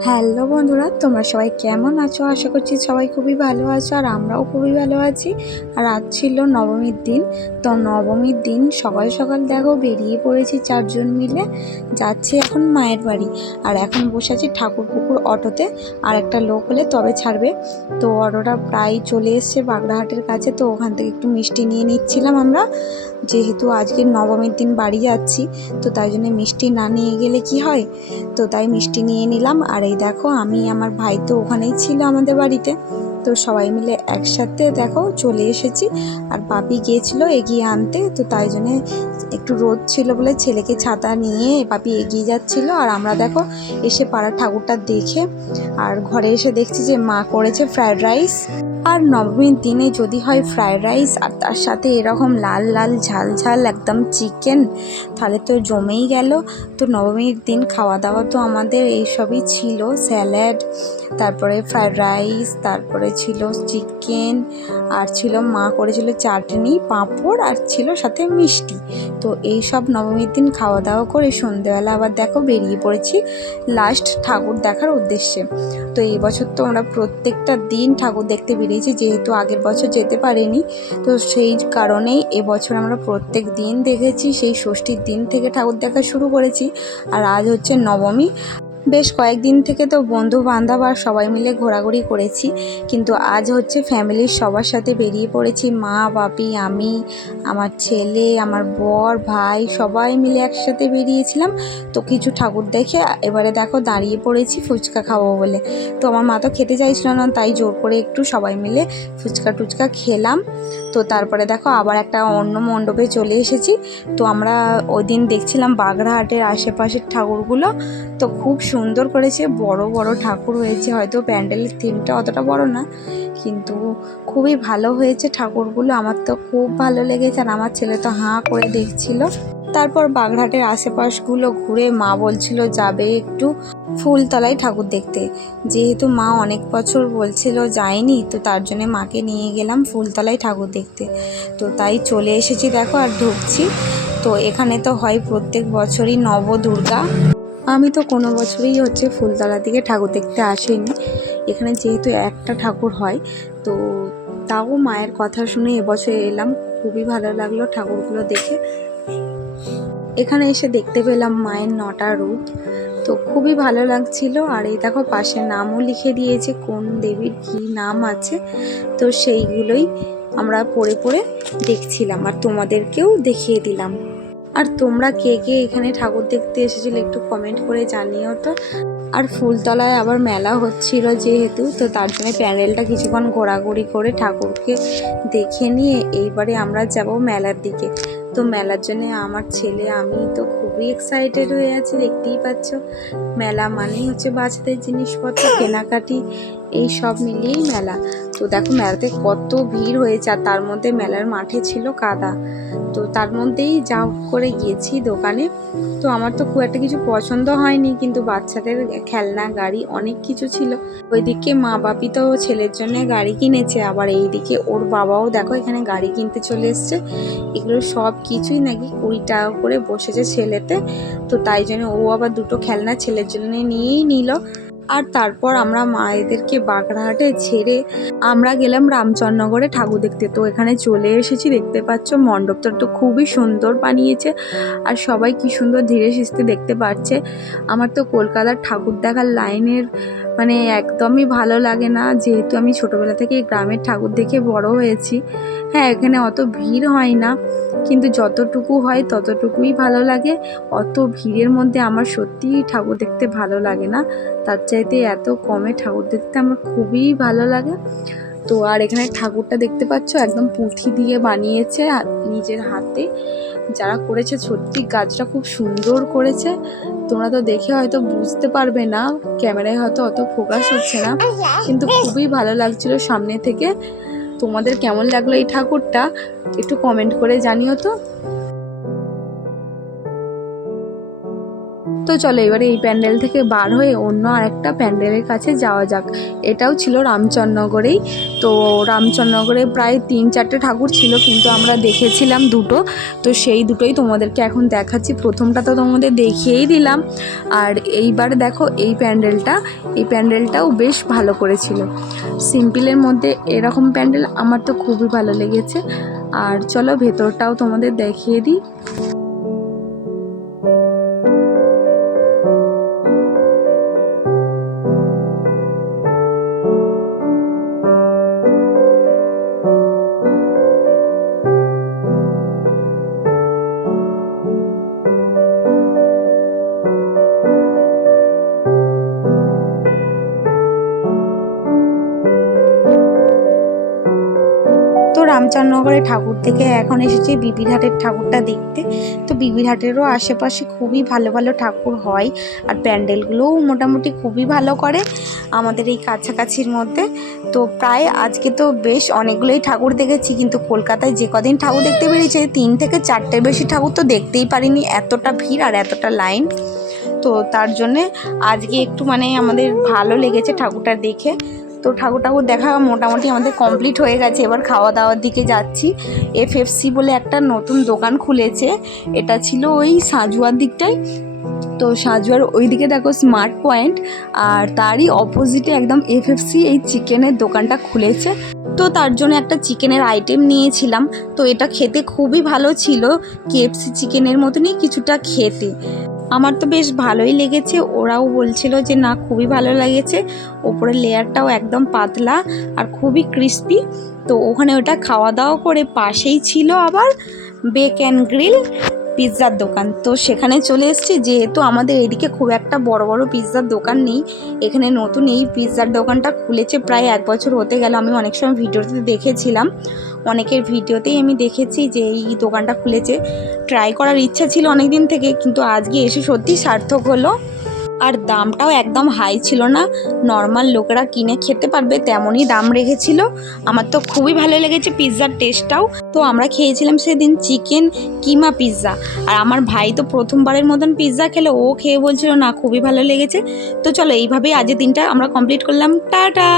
Hello বন্ধুরা, তোমরা সবাই কেমন আছো? আশা করছি সবাই খুবই ভালো আছো আর আমরাও খুবই ভালো আছি। আর আজ ছিল নবমীর দিন, তো নবমীর দিন সকাল সকাল দেখো বেরিয়ে পড়েছি চারজন মিলে, যাচ্ছি এখন মায়ের বাড়ি। আর এখন বসে আছি ঠাকুর পুকুর অটোতে, আর একটা লোক হলে তবে ছাড়বে। তো অটোটা প্রায় চলে এসছে বাগড়াহাটের কাছে, তো ওখান থেকে একটু মিষ্টি নিয়ে নিচ্ছিলাম আমরা। যেহেতু আজকে নবমীর দিন বাড়ি যাচ্ছি, তো তাই জন্য মিষ্টি না নিয়ে গেলে কি হয়? তো তাই মিষ্টি নিয়ে নিলাম আর এই দেখো, আমি আমার ভাই তো ওখানেই ছিল আমাদের বাড়িতে। তো সবাই মিলে একসাথে দেখো চলে এসেছি। আর পাপি গিয়েছিল এগিয়ে আনতে, তো তাই জন্যে একটু রোদ ছিল বলে ছেলেকে ছাতা নিয়ে পাপি এগিয়ে যাচ্ছিল। আর আমরা দেখো এসে পাড়ার ঠাকুরটা দেখে, আর ঘরে এসে দেখছি যে মা করেছে ফ্রায়েড রাইস। আর নবমীর দিনে যদি হয় ফ্রায়েড রাইস আর তার সাথে এরকম লাল লাল ঝাল ঝাল একদম চিকেন তাহলে তো জমেই গেল। তো নবমীর দিন খাওয়া দাওয়া তো আমাদের এইসবই ছিল স্যালাড তারপরে ফ্রায়েড রাইস তারপরে ছিল চিকেন আর ছিল মা করেছিল চাটনি, পাঁপড় আর ছিল সাথে মিষ্টি। তো এই সব নবমীর দিন খাওয়া দাওয়া করে সন্ধেবেলা আবার দেখো বেরিয়ে পড়েছি লাস্ট ঠাকুর দেখার উদ্দেশ্যে। তো এই বছর তো আমরা প্রত্যেকটা দিন ঠাকুর দেখতে বেরিয়েছি, যেহেতু আগের বছর যেতে পারিনি। তো সেই কারণেই এবছর আমরা প্রত্যেক দিন দেখেছি, সেই ষষ্ঠীর দিন থেকে ঠাকুর দেখা শুরু করেছি। আর আজ হচ্ছে নবমী। বেশ কয়েকদিন থেকে তো বন্ধু বান্ধব আর সবাই মিলে ঘোরাঘুরি করেছি, কিন্তু আজ হচ্ছে ফ্যামিলির সবার সাথে বেরিয়ে পড়েছি। মা, বাপি, আমি, আমার ছেলে, আমার বর, ভাই, সবাই মিলে একসাথে বেরিয়েছিলাম। তো কিছু ঠাকুর দেখে এবারে দেখো দাঁড়িয়ে পড়েছি ফুচকা খাব বলে। তো আমার মা তো খেতে চাইছিল না, তাই জোর করে একটু সবাই মিলে ফুচকা টুচকা খেলাম। তো তারপরে দেখো আবার একটা অন্য মণ্ডপে চলে এসেছি। তো আমরা ওই দিন দেখছিলাম বাগড়াহাটের আশেপাশের ঠাকুরগুলো। তো খুব সুন্দর করেছে, বড় বড় ঠাকুর হয়েছে, হয়তো প্যান্ডেলের থিমটা অতটা বড় না, কিন্তু খুবই ভালো হয়েছে ঠাকুরগুলো। আমার তো খুব ভালো লেগেছে আর আমার ছেলে তো হাঁ করে দেখছিল। তারপর বাগড়াহাটের আশেপাশগুলো ঘুরে মা বলছিল, যাবে একটু ফুলতলায় ঠাকুর দেখতে। যেহেতু মা অনেক বছর বলছিল যায়নি, তো তার জন্য মাকে নিয়ে গেলাম ফুলতলায় ঠাকুর দেখতে। তো তাই চলে এসেছি দেখো আর ঢুকছি। তো এখানে তো হয় প্রত্যেক বছরই নবদুর্গা। আমি তো কোনো বছরই হচ্ছে ফুলতলা থেকে ঠাকুর দেখতে আসিনি। এখানে যেহেতু একটা ঠাকুর হয়, তো তাও মায়ের কথা শুনে এবছর এলাম। খুবই ভালো লাগল ঠাকুরগুলো দেখে। এখানে এসে দেখতে পেলাম মায়ের নটা রূপ। তো খুবই ভালো লাগছিল। আর এই দেখো পাশে নামও লিখে দিয়েছে কোন দেবীর কী নাম আছে। তো সেইগুলোই আমরা পড়ে পড়ে দেখছিলাম। আর তোমাদেরকেও দেখিয়ে দিলাম। আর তোমরা কে কে এখানে ঠাকুর দেখতে এসেছিলে একটু কমেন্ট করে জানিও তো। আর ফুলতলায় আবার মেলা হচ্ছিল যেহেতু, তো তার জন্য প্যান্ডেলটা কিছুক্ষণ ঘোরাঘুরি করে ঠাকুরকে দেখে নিয়ে এইবারে আমরা যাব মেলার দিকে। তো মেলার জন্য আমার ছেলে, আমি তো খুবই এক্সাইটেড হয়ে আছি, দেখতেই পাচ্ছ। মেলা মানেই হচ্ছে বাচ্চাদের জিনিসপত্র, কেনাকাটি, এই সব মিলিয়েই মেলা। তো দেখো মেলাতে কত ভিড় হয়েছে আর তার মধ্যে মেলার মাঠে ছিল কাদা। তো তার মধ্যেই যা করে গিয়েছি দোকানে। তো আমার তো খুব একটা কিছু পছন্দ হয়নি, কিন্তু বাচ্চাদের খেলনা, গাড়ি অনেক কিছু ছিল। ওইদিকে মা বাপি তো ছেলের জন্য গাড়ি কিনেছে, আবার এইদিকে ওর বাবাও দেখো এখানে গাড়ি কিনতে চলে এসছে। এগুলো সব কিছুই নাকি কুড়ি টাকা করে বসেছে ছেলেতে। তো তাই জন্য ও আবার দুটো খেলনা ছেলের জন্য নিয়েই নিল। আর তারপর আমরা মায়েদেরকে বাগড়াহাটে ছেড়ে আমরা গেলাম রামচন্দ্রনগরে ঠাকুর দেখতে। তো এখানে চলে এসেছি, দেখতে পাচ্ছ মণ্ডপটা তো খুবই সুন্দর বানিয়েছে আর সবাই কি সুন্দর ধীরে সুস্থে দেখতে পাচ্ছে আমার তো কলকাতার ঠাকুর দেখার লাইনের মানে একদমই ভালো লাগে না। যেহেতু আমি ছোটোবেলা থেকে গ্রামের ঠাকুর দেখে বড় হয়েছি। হ্যাঁ এখানে অত ভিড় হয় না, কিন্তু যতটুকু হয় ততটুকুই ভালো লাগে। অত ভিড়ের মধ্যে আমার সত্যিই ঠাকুর দেখতে ভালো লাগে না। তার চাইতে এত কমে ঠাকুর দেখতে আমার খুবই ভালো লাগে। তো আর এখানে ঠাকুরটা দেখতে পাচ্ছ? একদম পুঁথি দিয়ে বানিয়েছে নিজের হাতে। যারা করেছে, সত্যি গাছটা খুব সুন্দর করেছে। তোমরা তো দেখে হয়তো বুঝতে পারবে না, ক্যামেরায় হয়তো অত ফোকাস হচ্ছে না। কিন্তু খুবই ভালো লাগছিল সামনে থেকে। তোমাদের কেমন লাগল এই ঠাকুরটা? একটু কমেন্ট করে জানিও তো। তো চলো, এবারে এই প্যান্ডেল থেকে বার হয়ে অন্য আরেকটা প্যান্ডেলের কাছে যাওয়া যাক। এটাও ছিল রামচন্দ্রনগরেই। তো রামচন্দ্রনগরে প্রায় তিন চারটে ঠাকুর ছিল, কিন্তু আমরা দেখেছিলাম দুটো। তো সেই দুটোই তোমাদেরকে এখন দেখাচ্ছি। প্রথমটা তো তোমাদের দেখিয়েই দিলাম। আর এইবার দেখো এই প্যান্ডেলটা। এই প্যান্ডেলটাও বেশ ভালো করেছিল। সিম্পলের মধ্যে এরকম প্যান্ডেল আমার তো খুবই ভালো লেগেছে। আর চলো ভেতরটাও তোমাদের দেখিয়ে দিই। রামচন্দ্রনগরের ঠাকুর থেকে এখন এসেছি বিবিরহাটের ঠাকুরটা দেখতে। তো বিবিরহাটেরও আশেপাশে খুবই ভালো ভালো ঠাকুর হয় আর প্যান্ডেলগুলোও মোটামুটি খুবই ভালো করে আমাদের এই কাছাকাছির মধ্যে। তো প্রায় আজকে তো বেশ অনেকগুলোই ঠাকুর দেখেছি কিন্তু কলকাতায় যে কদিন ঠাকুর দেখতে বেরিয়েছে, তিন থেকে চারটের বেশি ঠাকুর তো দেখতেই পারিনি। এতটা ভিড় আর এতটা লাইন। তো তার জন্যে আজকে একটু মানে আমাদের ভালো লেগেছে ঠাকুরটা দেখে। তো ঠাকুর ঠাকুর দেখা মোটামুটি আমাদের কমপ্লিট হয়ে গেছে। এবার খাওয়া দাওয়ার দিকে যাচ্ছি। এফএফসি বলে একটা নতুন দোকান খুলেছে। এটা ছিল ওই সাজুয়ার দিকটায়। তো সাজুয়ার ওইদিকে দেখো স্মার্ট পয়েন্ট আর তারই অপোজিটে একদম এফএফসি এই চিকেনের দোকানটা খুলেছে। তো তার জন্য একটা চিকেনের আইটেম নিয়েছিলাম। তো এটা খেতে খুবই ভালো ছিল। কেএফসি চিকেনের মতনই কিছুটা খেতে। আমার তো বেশ ভালোই লেগেছে। ওরাও বলছিল যে, না, খুবই ভালো লেগেছে। ওপরের লেয়ারটাও একদম পাতলা আর খুবই ক্রিস্পি। তো ওখানে ওটা খাওয়া দাওয়া করে পাশেই ছিল আবার বেক অ্যান্ড গ্রিল। পিৎজার দোকান। তো সেখানে চলে এসছি, যেহেতু আমাদের এদিকে খুব একটা বড় বড় পিৎজার দোকান নেই, এখানে নতুন এই পিৎজার দোকানটা খুলেছে প্রায় এক বছর হতে গেল। আমি অনেক সময় ভিডিওতে দেখেছিলাম, অনেকের ভিডিওতেই আমি দেখেছি যে এই দোকানটা খুলেছে। ট্রাই করার ইচ্ছা ছিল অনেক দিন থেকে, কিন্তু আজকে এসে সত্যি সার্থক হলো। আর দামটাও একদম হাই ছিল না। নর্মাল লোকেরা কিনে খেতে পারবে, তেমনই দাম রেখেছিল। আমার তো খুবই ভালো লেগেছে পিৎজার টেস্টটাও তো আমরা খেয়েছিলাম সেদিন চিকেন কিমা পিৎজা আর আমার ভাই তো প্রথমবারের মতন পিৎজা খেলে। ও খেয়ে বলছিল, না, খুবই ভালো লেগেছে। তো চলো, এইভাবেই আজের দিনটা আমরা কমপ্লিট করলাম। টাটা!